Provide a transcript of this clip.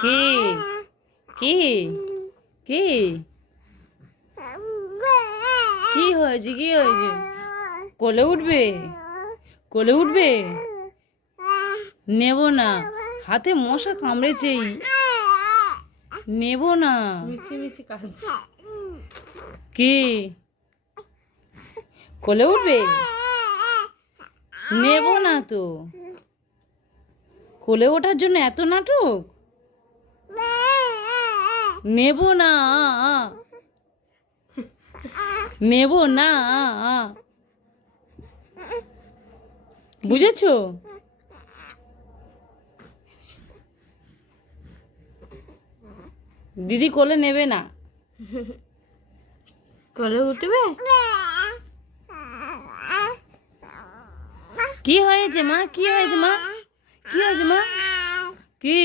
কি কি কি কি হয়েছে কি হয়েছে? কোলে উঠবে? কোলে উঠবে? নেব না, হাতে মশা কামড়েছেই, নেব না। মিছি মিছি কাজ। কি কোলে উঠবে? নেব না তো। কোলে ওঠার জন্য এত নাটক? নেব না, নেব না, বুঝেছো? দিদি কোলে নেবে না। কোলে উঠবে? কি হয়েছে মা? কি হয়েছে মা? কি হয়েছে মা? কি